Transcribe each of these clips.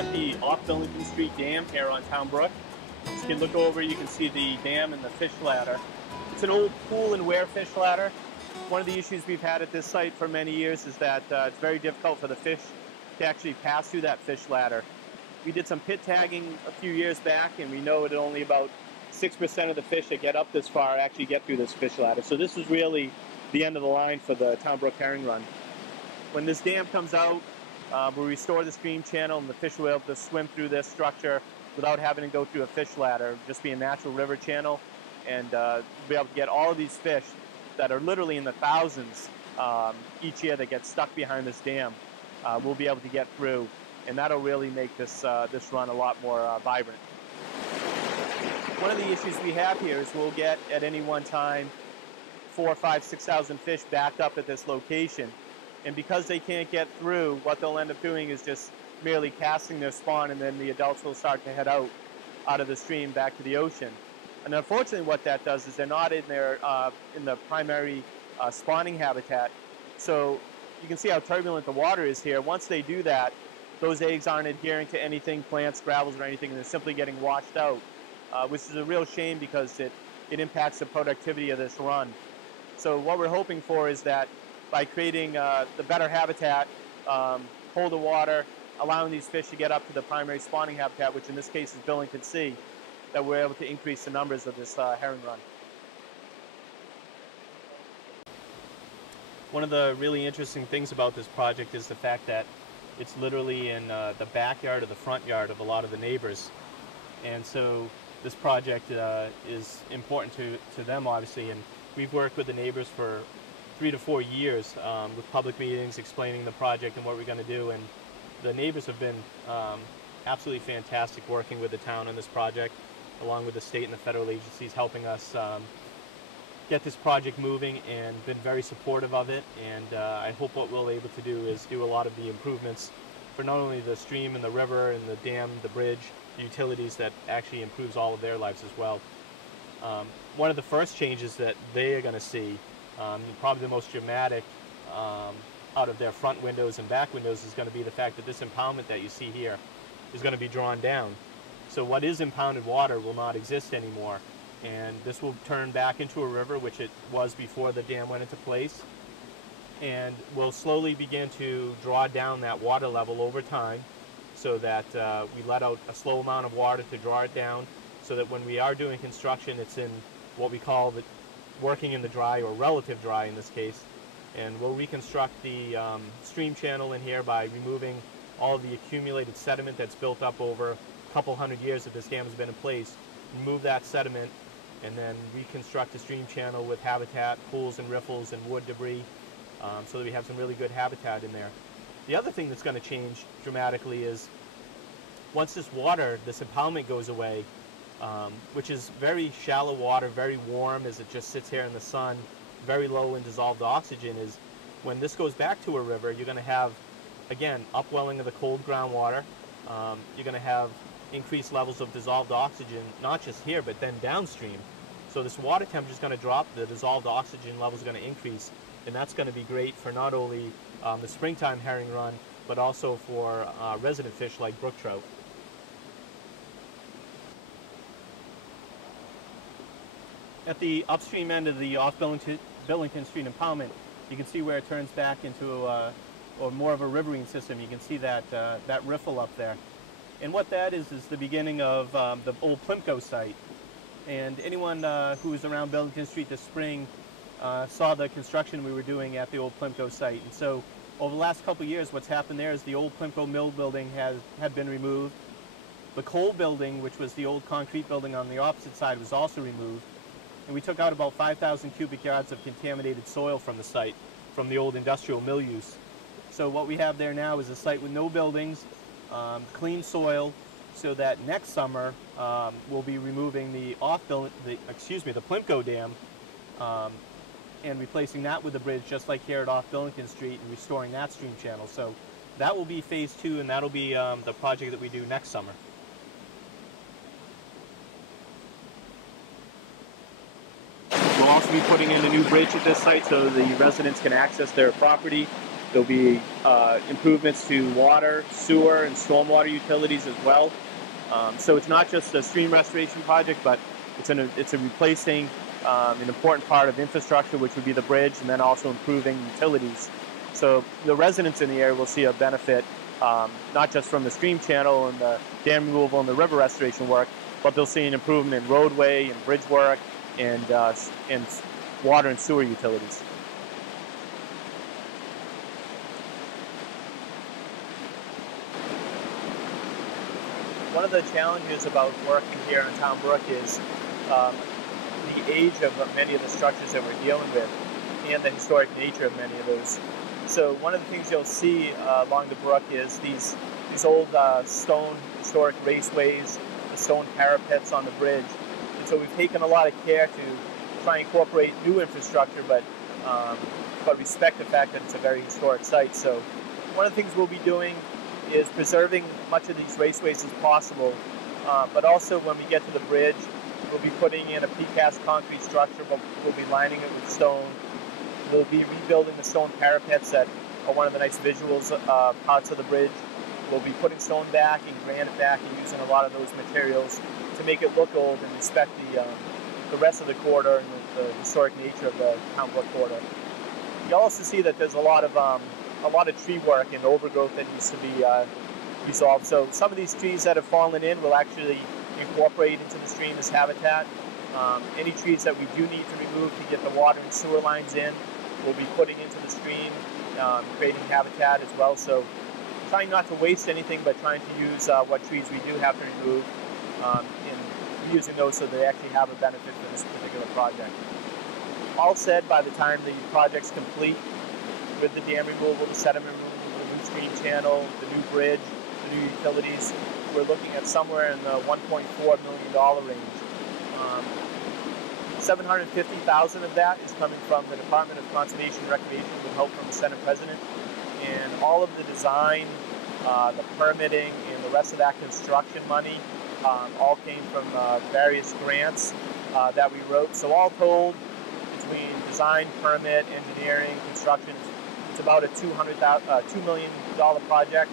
at the off Billington Street Dam here on Town Brook. As you can look over, you can see the dam and the fish ladder. It's an old pool and wear fish ladder. One of the issues we've had at this site for many years is that it's very difficult for the fish to actually pass through that fish ladder. We did some pit tagging a few years back, and we know that only about 6% of the fish that get up this far actually get through this fish ladder. So this is really the end of the line for the Town Brook herring run. When this dam comes out, we'll restore the stream channel, and the fish will be able to swim through this structure without having to go through a fish ladder, just be a natural river channel, and be able to get all of these fish that are literally in the thousands each year that get stuck behind this dam. We'll be able to get through, and that'll really make this run a lot more vibrant. One of the issues we have here is we'll get at any one time 4,000, 5,000, 6,000 fish backed up at this location. And because they can't get through, what they'll end up doing is just merely casting their spawn, and then the adults will start to head out of the stream back to the ocean. And unfortunately what that does is they're not in the primary spawning habitat. So you can see how turbulent the water is here. Once they do that, those eggs aren't adhering to anything, plants, gravels, or anything, and they're simply getting washed out, which is a real shame because it impacts the productivity of this run. So what we're hoping for is that by creating the better habitat, hold the water, allowing these fish to get up to the primary spawning habitat, which in this case is Billington Sea, that we're able to increase the numbers of this herring run. One of the really interesting things about this project is the fact that it's literally in the backyard or the front yard of a lot of the neighbors. And so this project is important to them, obviously, and we've worked with the neighbors for 3 to 4 years with public meetings explaining the project and what we're going to do, and the neighbors have been absolutely fantastic working with the town on this project, along with the state and the federal agencies helping us get this project moving, and been very supportive of it. And I hope what we'll be able to do is do a lot of the improvements for not only the stream and the river and the dam, the bridge, the utilities, that actually improves all of their lives as well. One of the first changes that they are going to see, probably the most dramatic out of their front windows and back windows, is going to be the fact that this impoundment that you see here is going to be drawn down. So what is impounded water will not exist anymore, and this will turn back into a river, which it was before the dam went into place, and we'll slowly begin to draw down that water level over time, so that we let out a slow amount of water to draw it down, so that when we are doing construction, it's in what we call the working in the dry, or relative dry in this case. And we'll reconstruct the stream channel in here by removing all of the accumulated sediment that's built up over a couple hundred years that this dam has been in place. Remove that sediment, and then reconstruct the stream channel with habitat, pools and riffles and wood debris, so that we have some really good habitat in there. The other thing that's going to change dramatically is once this water, this impoundment goes away, which is very shallow water, very warm as it just sits here in the sun, very low in dissolved oxygen, is when this goes back to a river, you're going to have, again, upwelling of the cold groundwater. You're going to have increased levels of dissolved oxygen, not just here, but then downstream. So this water temperature is going to drop, the dissolved oxygen levels are going to increase, and that's going to be great for not only the springtime herring run, but also for resident fish like brook trout. At the upstream end of the off Billington Street impoundment, you can see where it turns back into or more of a riverine system. You can see that that riffle up there. And what that is the beginning of the old Plico Site. And anyone who was around Billington Street this spring saw the construction we were doing at the old Plico Site. And so over the last couple of years, what's happened there is the old Plico mill building had been removed. The coal building, which was the old concrete building on the opposite side, was also removed. And we took out about 5,000 cubic yards of contaminated soil from the site, from the old industrial mill use. So what we have there now is a site with no buildings, clean soil, so that next summer we'll be removing the Plico Dam, and replacing that with a bridge just like here at off Billington Street, and restoring that stream channel. So that will be phase 2, and that'll be the project that we do next summer. We'll also be putting in a new bridge at this site so the residents can access their property There'll be improvements to water, sewer, and stormwater utilities as well. So it's not just a stream restoration project, but it's a replacing an important part of infrastructure, which would be the bridge, and then also improving utilities. So the residents in the area will see a benefit, not just from the stream channel and the dam removal and the river restoration work, but they'll see an improvement in roadway and bridge work and water and sewer utilities. One of the challenges about working here in town Brook is the age of many of the structures that we're dealing with and the historic nature of many of those. So one of the things you'll see along the brook is these old stone historic raceways, the stone parapets on the bridge. And so we've taken a lot of care to try and incorporate new infrastructure, but respect the fact that it's a very historic site. So one of the things we'll be doing is preserving much of these raceways as possible, but also when we get to the bridge, we'll be putting in a precast concrete structure, but we'll be lining it with stone. We'll be rebuilding the stone parapets that are one of the nice visuals parts of the bridge. We'll be putting stone back and granite back and using a lot of those materials to make it look old and respect the rest of the corridor and the historic nature of the Town Brook corridor. You'll also see that there's a lot of tree work and overgrowth that needs to be resolved. So some of these trees that have fallen in will actually incorporate into the stream as habitat. Any trees that we do need to remove to get the water and sewer lines in, we'll be putting into the stream, creating habitat as well. So trying not to waste anything, but trying to use what trees we do have to remove and using those so they actually have a benefit for this particular project. All said, by the time the project's complete, with the dam removal, the sediment removal, the new stream channel, the new bridge, the new utilities, we're looking at somewhere in the $1.4 million range. $750,000 of that is coming from the Department of Conservation and Recreation with help from the Senate President. And all of the design, the permitting, and the rest of that construction money all came from various grants that we wrote. So all told, between design, permit, engineering, construction, it's about a $2 million project.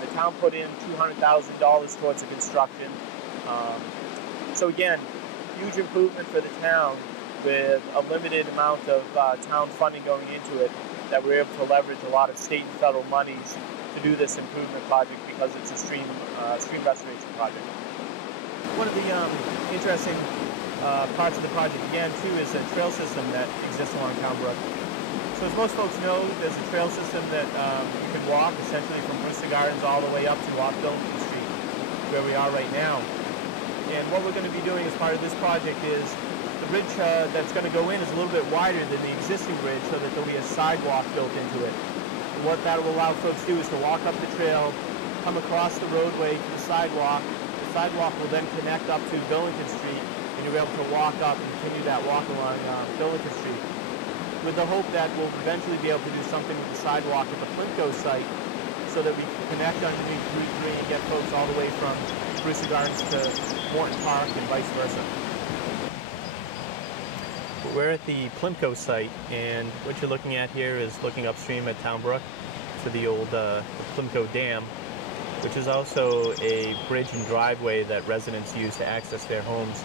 The town put in $200,000 towards the construction. So again, huge improvement for the town with a limited amount of town funding going into it, that we're able to leverage a lot of state and federal monies to do this improvement project because it's a stream restoration project. One of the interesting parts of the project, again, too, is a trail system that exists along Town Brook. So as most folks know, there's a trail system that you can walk essentially from Brewster Gardens all the way up to off Billington Street, where we are right now. And what we're going to be doing as part of this project is the bridge that's going to go in is a little bit wider than the existing bridge so that there'll be a sidewalk built into it. And what that will allow folks to do is to walk up the trail, come across the roadway to the sidewalk. The sidewalk will then connect up to Billington Street, and you'll be able to walk up and continue that walk along Billington Street, with the hope that we'll eventually be able to do something with the sidewalk at the Plico Site so that we can connect underneath Route 3 and get folks all the way from Brewster Gardens to Morton Park and vice versa. We're at the Plico Site, and what you're looking at here is looking upstream at Town Brook to the old Plico Dam, which is also a bridge and driveway that residents use to access their homes.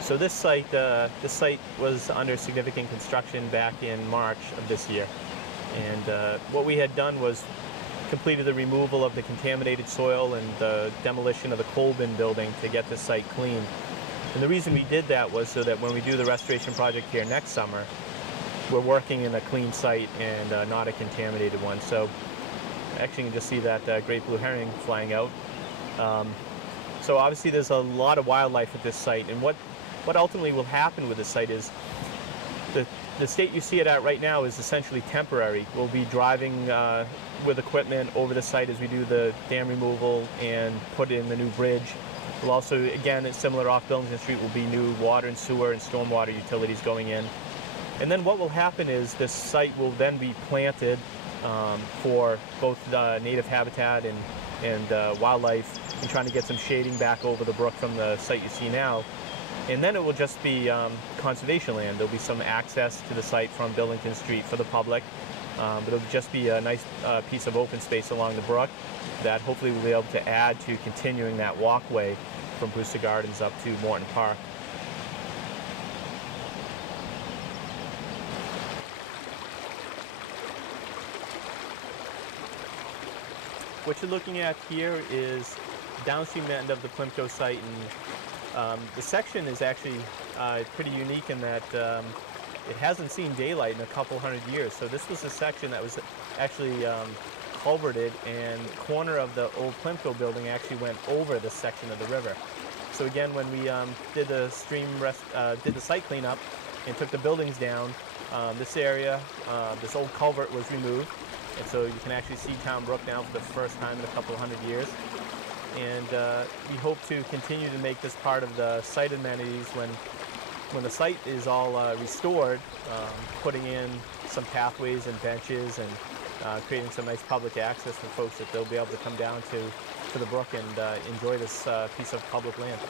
So this site was under significant construction back in March of this year, and what we had done was completed the removal of the contaminated soil and the demolition of the coal bin building to get this site clean. And the reason we did that was so that when we do the restoration project here next summer, we're working in a clean site and not a contaminated one. So actually you can just see that great blue herring flying out. So obviously there's a lot of wildlife at this site, and what ultimately will happen with this site is the state you see it at right now is essentially temporary. We'll be driving with equipment over the site as we do the dam removal and put in the new bridge. We'll also, again, it's similar off Billington Street, will be new water and sewer and stormwater utilities going in. And then what will happen is this site will then be planted for both native habitat and wildlife, and trying to get some shading back over the brook from the site you see now. And then it will just be conservation land. There'll be some access to the site from Billington Street for the public, but it'll just be a nice piece of open space along the brook that hopefully we'll be able to add to continuing that walkway from Brewster Gardens up to Morton Park. What you're looking at here is downstream end of the Plico Site, and the section is actually pretty unique in that it hasn't seen daylight in a couple hundred years. So this was a section that was actually culverted, and the corner of the old Plico building actually went over this section of the river. So again, when we did the site cleanup and took the buildings down, this area, this old culvert was removed. And so you can actually see Town Brook now for the first time in a couple hundred years. And we hope to continue to make this part of the site amenities when the site is all restored, putting in some pathways and benches and creating some nice public access for folks that they'll be able to come down to the brook and enjoy this piece of public land.